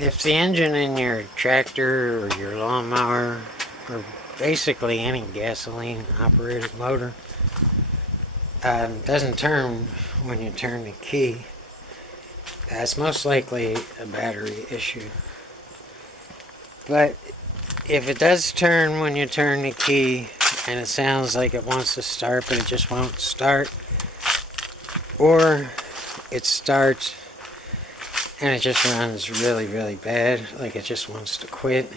If the engine in your tractor or your lawnmower or basically any gasoline operated motor doesn't turn when you turn the key, that's most likely a battery issue. But if it does turn when you turn the key and it sounds like it wants to start but it just won't start, or it starts and it just runs really bad, like it just wants to quit,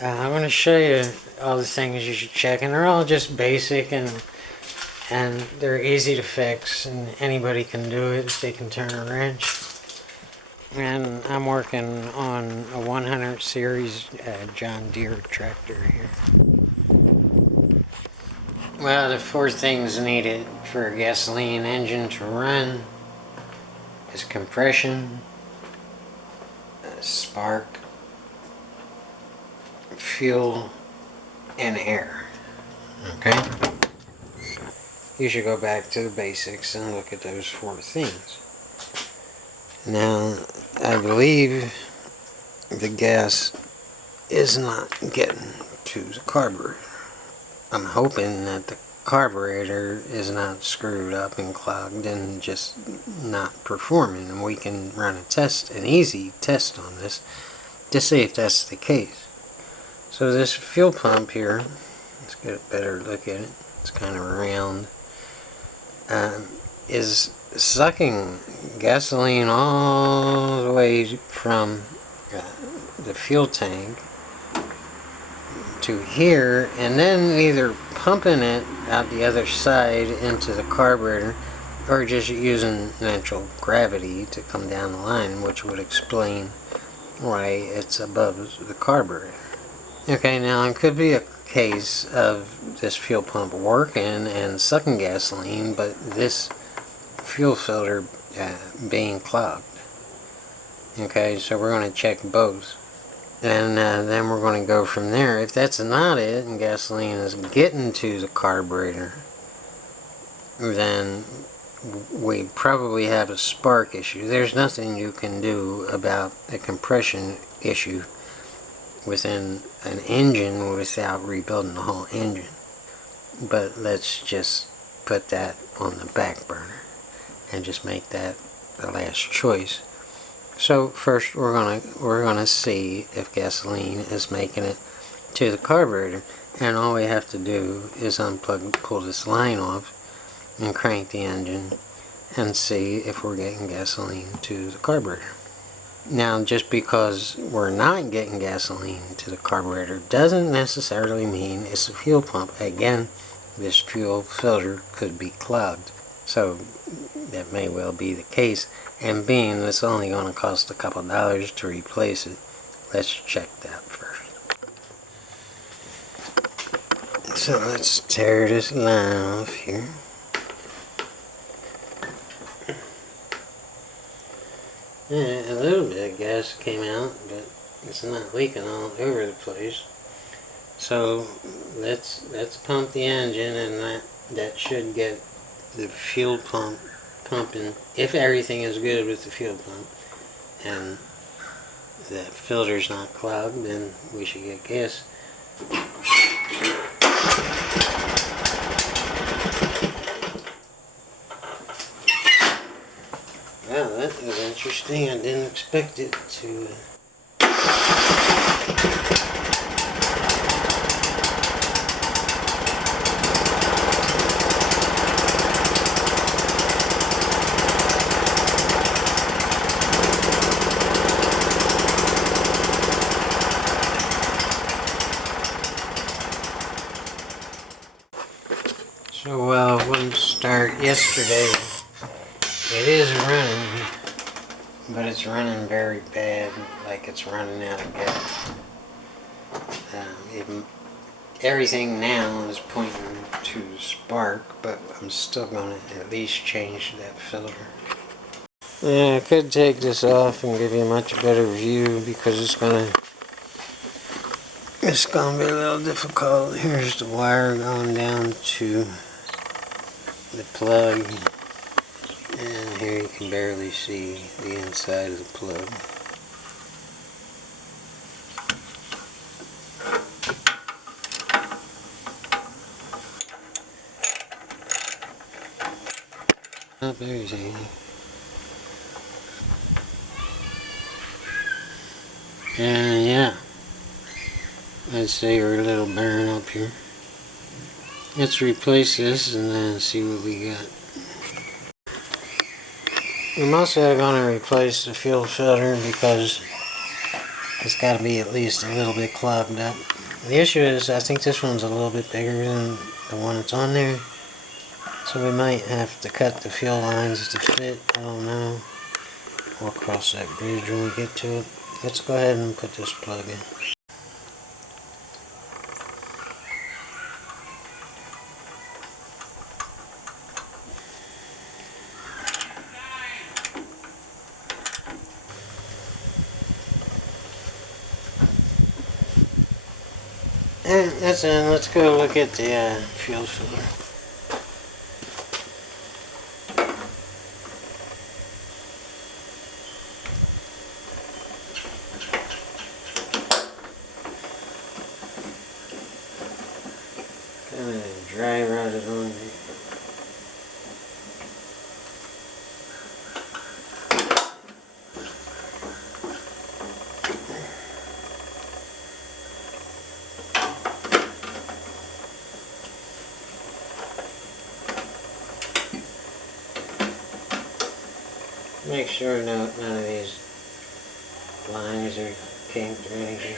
I'm going to show you all the things you should check, and they're all just basic and they're easy to fix, and anybody can do it if they can turn a wrench. And I'm working on a 100 series John Deere tractor here. Well, the four things needed for a gasoline engine to run is compression, spark, fuel, and air. Okay? You should go back to the basics and look at those four things. Now, I believe the gas is not getting to the carburetor. I'm hoping that the carburetor is not screwed up and clogged and just not performing, and we can run a test, an easy test on this to see if that's the case. So this fuel pump here, let's get a better look at it, it's kind of round, is sucking gasoline all the way from the fuel tank to here, and then either pumping it out the other side into the carburetor or just using natural gravity to come down the line, which would explain why it's above the carburetor. Okay, now it could be a case of this fuel pump working and sucking gasoline, but this fuel filter being clogged. Okay, so we're going to check both, and then we're going to go from there. If that's not it and gasoline is getting to the carburetor, then we probably have a spark issue. There's nothing you can do about a compression issue within an engine without rebuilding the whole engine. But let's just put that on the back burner and just make that the last choice. So first we're gonna see if gasoline is making it to the carburetor, and all we have to do is unplug and pull this line off and crank the engine and see if we're getting gasoline to the carburetor. Now, just because we're not getting gasoline to the carburetor doesn't necessarily mean it's a fuel pump. Again, this fuel filter could be clogged, so that may well be the case, and being it's only going to cost a couple dollars to replace it, let's check that first. So let's tear this line off here. A little bit of gas came out, but it's not leaking all over the place. So let's pump the engine, and that should get the fuel pump pumping. If everything is good with the fuel pump and the filter's not clogged, then we should get gas. Wow, that was interesting. I didn't expect it to. So well, it wouldn't start yesterday. It is running, but it's running very bad, like it's running out of gas. Everything now is pointing to spark, but I'm still going to at least change that filter. Yeah, I could take this off and give you a much better view, because it's gonna be a little difficult. Here's the wire going down to the plug, and here you can barely see the inside of the plug. Up everything. And yeah, I'd say we're a little barren up here. Let's replace this and then see what we got. I'm also going to replace the fuel filter because it's got to be at least a little bit clogged up. The issue is I think this one's a little bit bigger than the one that's on there. So we might have to cut the fuel lines to fit. I don't know. We'll cross that bridge when we get to it. Let's go ahead and put this plug in. And that's in. Let's go look at the fuel filter. Kind of dry rotted on there. Make sure none of these lines are kinked or anything.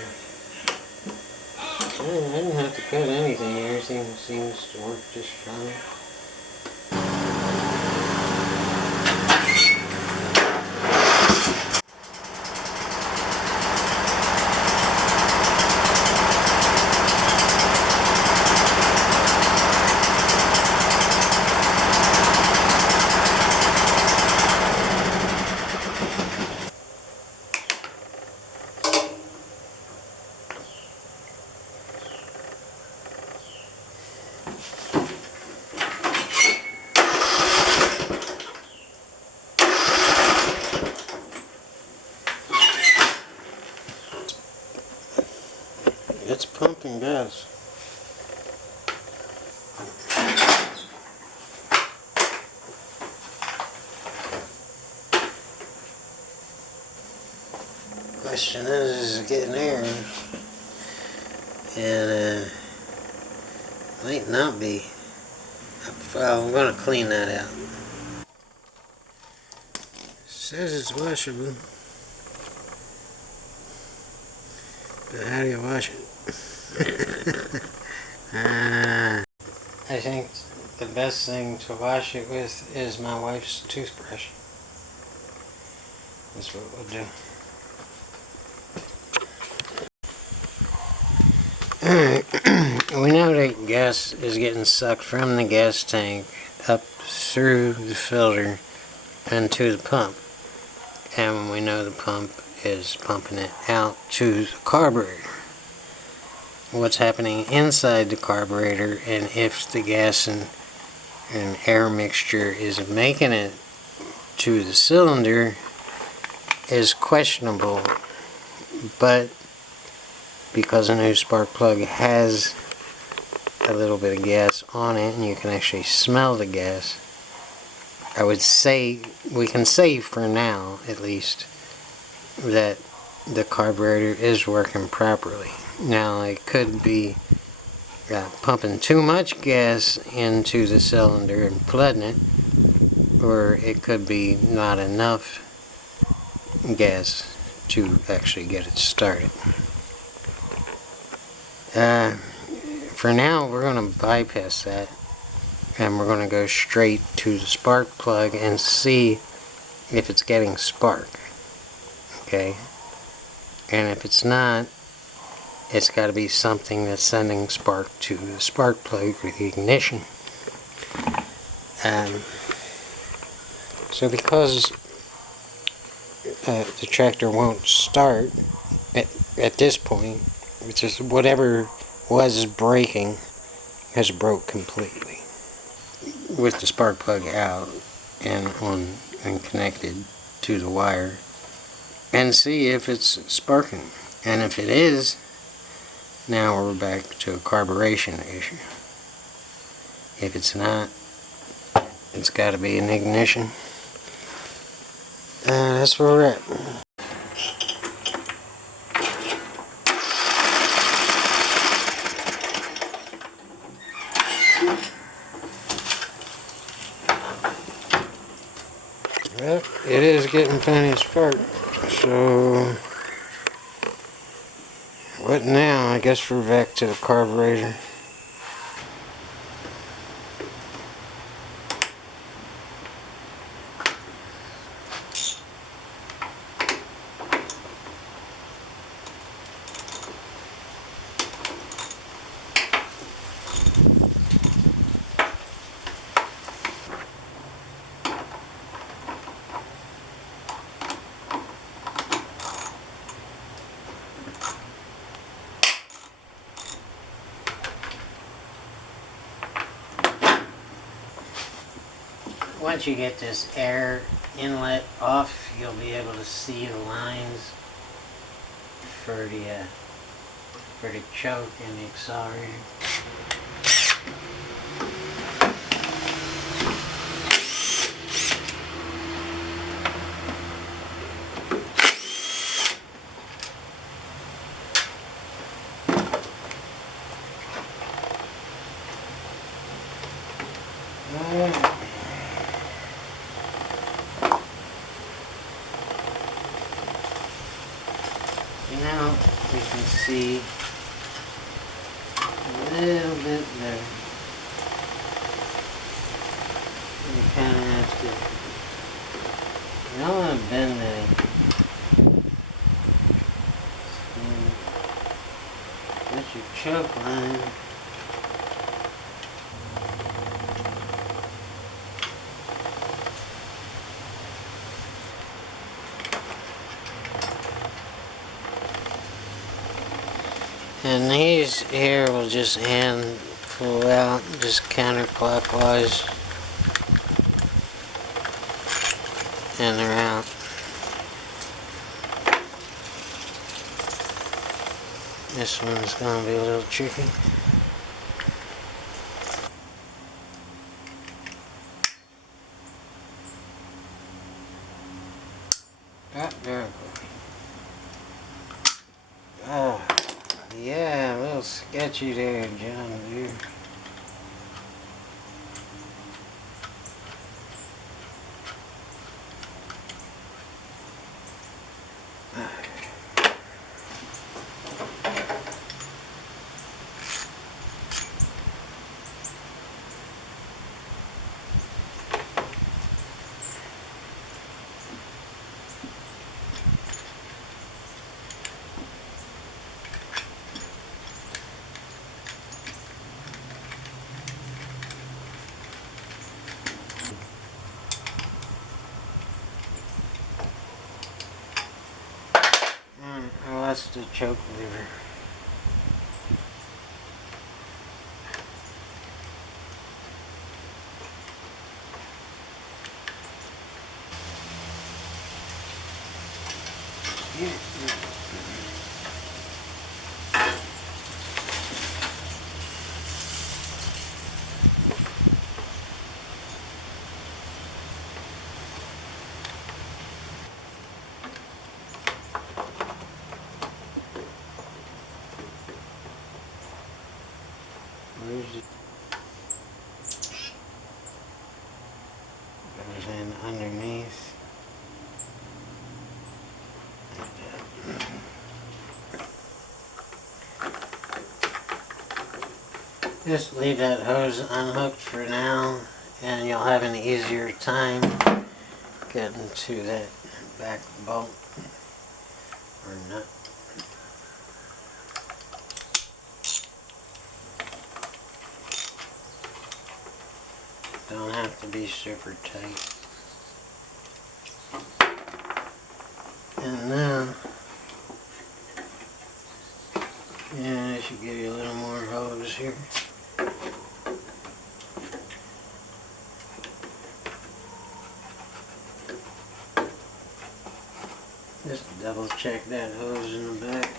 I didn't have to cut anything. Everything seems to work just fine. It's pumping gas. Question is it getting air? And might not be. Well, I'm going to clean that out. Says it's washable. But how do you wash it? I think the best thing to wash it with is my wife's toothbrush. That's what we'll do. Alright, we know that gas is getting sucked from the gas tank up through the filter and to the pump. And we know the pump is pumping it out to the carburetor. What's happening inside the carburetor and if the gas and air mixture is making it to the cylinder is questionable, but because a new spark plug has a little bit of gas on it and you can actually smell the gas, I would say we can say for now at least that the carburetor is working properly. Now it could be pumping too much gas into the cylinder and flooding it, or it could be not enough gas to actually get it started. For now we're going to bypass that and we're going to go straight to the spark plug and see if it's getting spark. Okay, and if it's not, it's got to be something that's sending spark to the spark plug or the ignition. So because the tractor won't start at this point, which is whatever was braking has broke completely. With the spark plug out and on and connected to the wire, and see if it's sparking. And if it is, now we're back to a carburation issue. If it's not, it's got to be an ignition. That's where we're at. Well, it is getting plenty of spark. So, what now? I guess we're back to the carburetor. Once you get this air inlet off, you'll be able to see the lines for the choke and the accelerator. Now we can see a little bit better. You kind of have to, you don't want to bend it. That's your choke line. And these here will just hand pull out just counterclockwise, and they're out. This one's gonna be a little tricky. Ah, there we go. Oh, yeah, a little sketchy there, John Deere. I lost the choke lever. Where's it? Goes in underneath. Just leave that hose unhooked for now, and you'll have an easier time getting to that back bolt or nut. Don't have to be super tight. And now, yeah, I should give you a little more hose here. Just double check that hose in the back.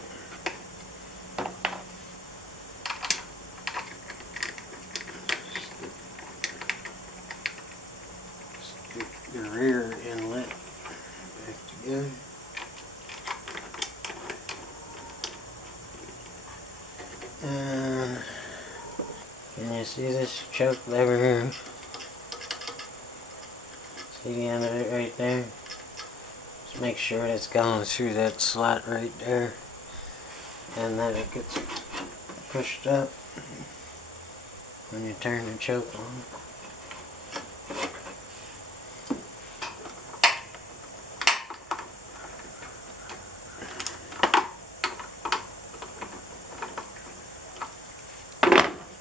go. Can you see this choke lever here? See the end of it right there? Just make sure it's going through that slot right there, and that it gets pushed up when you turn the choke on.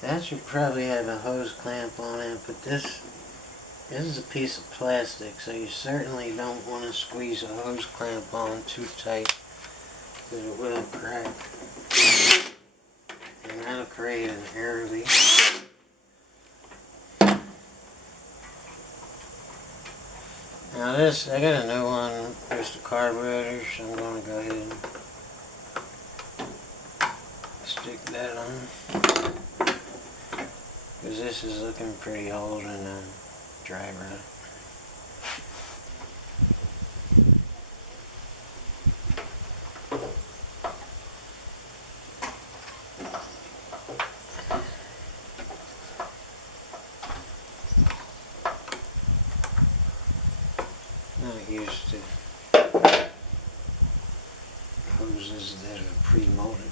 That should probably have a hose clamp on it, but this is a piece of plastic, so you certainly don't want to squeeze a hose clamp on too tight, because it will crack. And that'll create an air leak. Now this, I got a new one, just a carburetor, so I'm going to go ahead and stick that on. Because this is looking pretty old and dry rot. Not used to hoses that are pre-molded.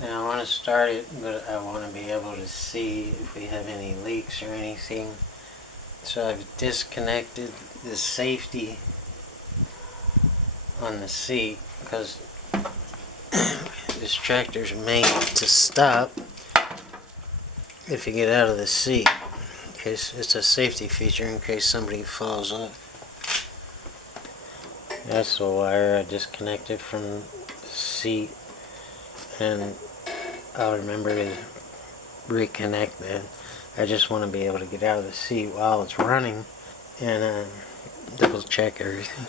Now I want to start it, but I want to be able to see if we have any leaks or anything. So I've disconnected the safety on the seat, because this tractor's made to stop if you get out of the seat. In case it's a safety feature in case somebody falls off. That's the wire I disconnected from the seat, and I'll remember to reconnect that. I just want to be able to get out of the seat while it's running and double check everything.